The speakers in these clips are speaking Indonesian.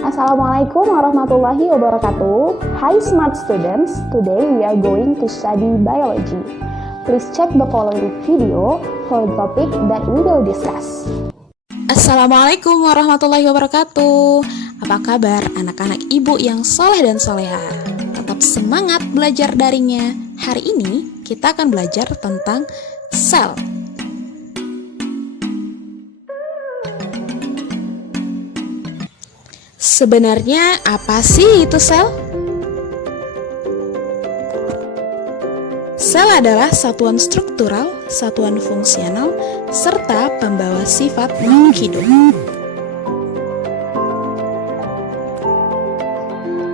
Assalamualaikum warahmatullahi wabarakatuh. Hi smart students, today we are going to study biology. Please check the following video for the topic that we will discuss. Assalamualaikum warahmatullahi wabarakatuh. Apa kabar anak-anak ibu yang soleh dan soleha? Tetap semangat belajar darinya. Hari ini kita akan belajar tentang sel. Sebenarnya apa sih itu sel? Sel adalah satuan struktural, satuan fungsional, serta pembawa sifat makhluk hidup.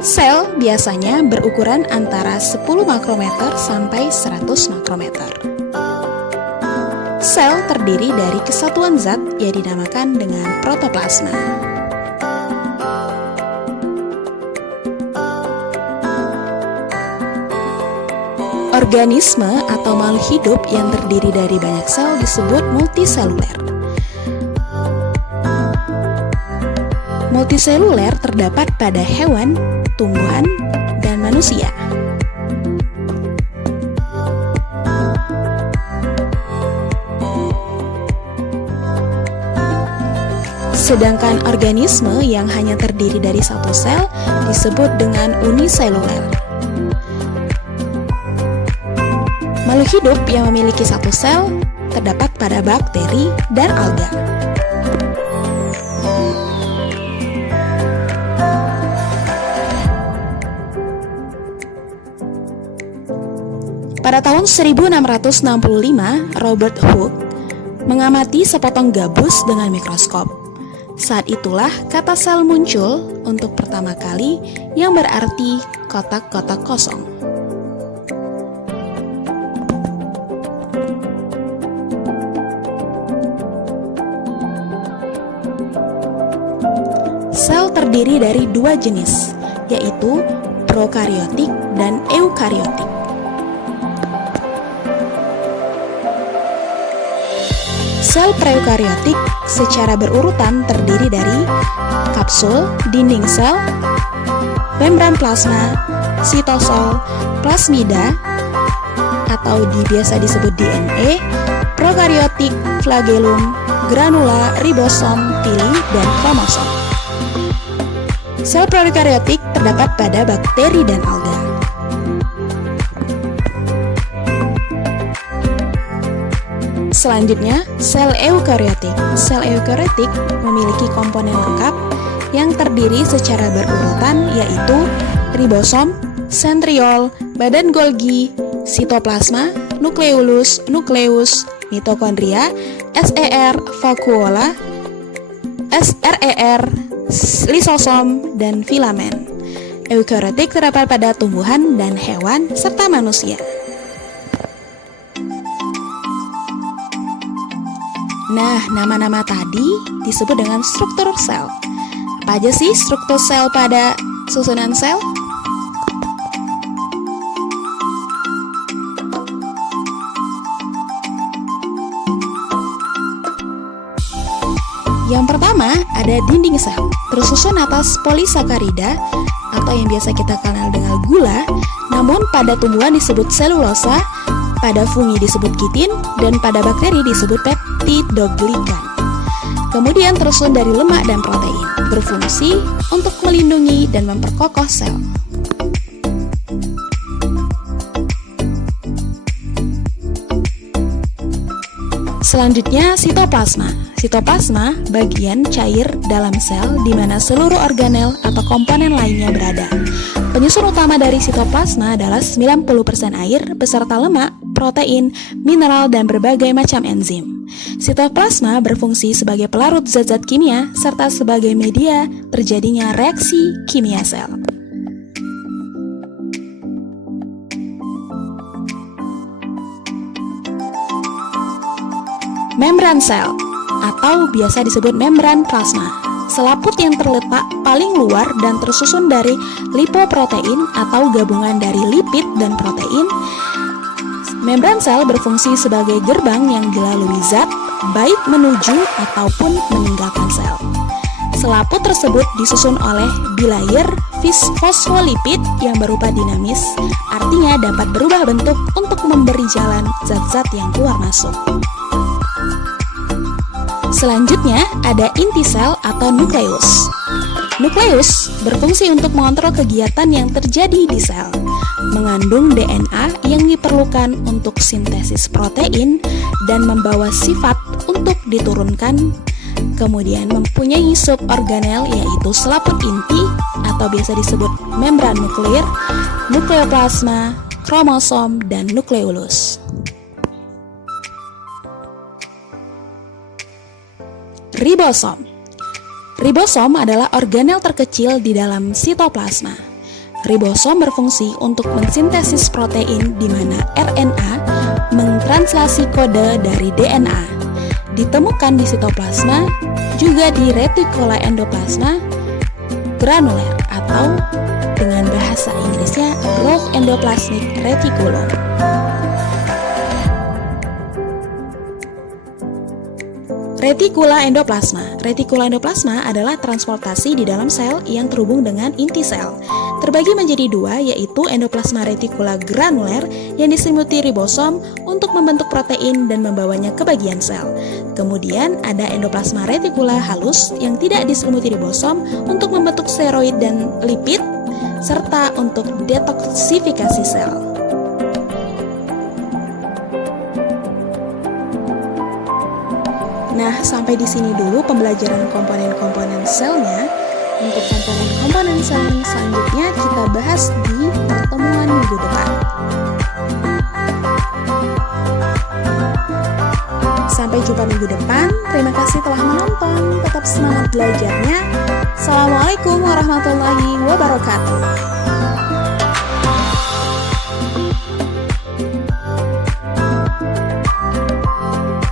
Sel biasanya berukuran antara 10 makrometer sampai 100 makrometer. Sel terdiri dari kesatuan zat yang dinamakan dengan protoplasma. Organisme atau makhluk hidup yang terdiri dari banyak sel disebut multiseluler. Multiseluler terdapat pada hewan, tumbuhan, dan manusia. Sedangkan organisme yang hanya terdiri dari satu sel disebut dengan uniseluler. Makhluk hidup yang memiliki satu sel terdapat pada bakteri dan alga. Pada tahun 1665, Robert Hooke mengamati sepotong gabus dengan mikroskop. Saat itulah kata sel muncul untuk pertama kali yang berarti kotak-kotak kosong. Sel terdiri dari dua jenis, yaitu prokariotik dan eukariotik. Sel prokariotik secara berurutan terdiri dari kapsul, dinding sel, membran plasma, sitosol, plasmida atau biasa disebut DNA, prokariotik, flagellum, granula, ribosom, tili, dan kromosom. Sel prokariotik terdapat pada bakteri dan alga. Selanjutnya, sel eukariotik. Sel eukariotik memiliki komponen lengkap yang terdiri secara berurutan yaitu ribosom, sentriol, badan Golgi, sitoplasma, nukleolus, nukleus, mitokondria, SER, vakuola, SRER, lisosom, dan filamen. Eukariotik terdapat pada tumbuhan dan hewan serta manusia. Nah, nama-nama tadi disebut dengan struktur sel. Apa aja sih struktur sel pada susunan sel? Yang pertama ada dinding sel, tersusun atas polisakarida atau yang biasa kita kenal dengan gula, namun pada tumbuhan disebut selulosa, pada fungi disebut kitin, dan pada bakteri disebut peptidoglikan. Kemudian tersusun dari lemak dan protein, berfungsi untuk melindungi dan memperkokoh sel. Selanjutnya sitoplasma. Sitoplasma bagian cair dalam sel di mana seluruh organel atau komponen lainnya berada. Penyusun utama dari sitoplasma adalah 90% air beserta lemak, protein, mineral, dan berbagai macam enzim. Sitoplasma berfungsi sebagai pelarut zat-zat kimia serta sebagai media terjadinya reaksi kimia sel. Membran sel atau biasa disebut membran plasma, selaput yang terletak paling luar dan tersusun dari lipoprotein atau gabungan dari lipid dan protein. Membran sel berfungsi sebagai gerbang yang dilalui zat, baik menuju ataupun meninggalkan sel. Selaput tersebut disusun oleh bilayer fosfolipid yang berupa dinamis, artinya dapat berubah bentuk untuk memberi jalan zat-zat yang keluar masuk. Selanjutnya ada inti sel atau nukleus. Nukleus berfungsi untuk mengontrol kegiatan yang terjadi di sel, mengandung DNA yang diperlukan untuk sintesis protein dan membawa sifat untuk diturunkan. Kemudian mempunyai suborganel yaitu selaput inti atau biasa disebut membran nuklir, nukleoplasma, kromosom, dan nukleolus. Ribosom. Ribosom adalah organel terkecil di dalam sitoplasma. Ribosom berfungsi untuk mensintesis protein di mana RNA mentranslasi kode dari DNA. Ditemukan di sitoplasma, juga di retikula endoplasma granuler atau dengan bahasa Inggrisnya rough endoplasmic reticulum. Retikula endoplasma. Retikula endoplasma adalah transportasi di dalam sel yang terhubung dengan inti sel. Terbagi menjadi dua, yaitu endoplasma retikula granuler yang diselimuti ribosom untuk membentuk protein dan membawanya ke bagian sel. Kemudian ada endoplasma retikula halus yang tidak diselimuti ribosom untuk membentuk steroid dan lipid serta untuk detoksifikasi sel. Nah, sampai di sini dulu pembelajaran komponen-komponen selnya. Untuk komponen-komponen sel selanjutnya kita bahas di pertemuan minggu depan. Sampai jumpa minggu depan. Terima kasih telah menonton. Tetap semangat belajarnya. Assalamualaikum warahmatullahi wabarakatuh.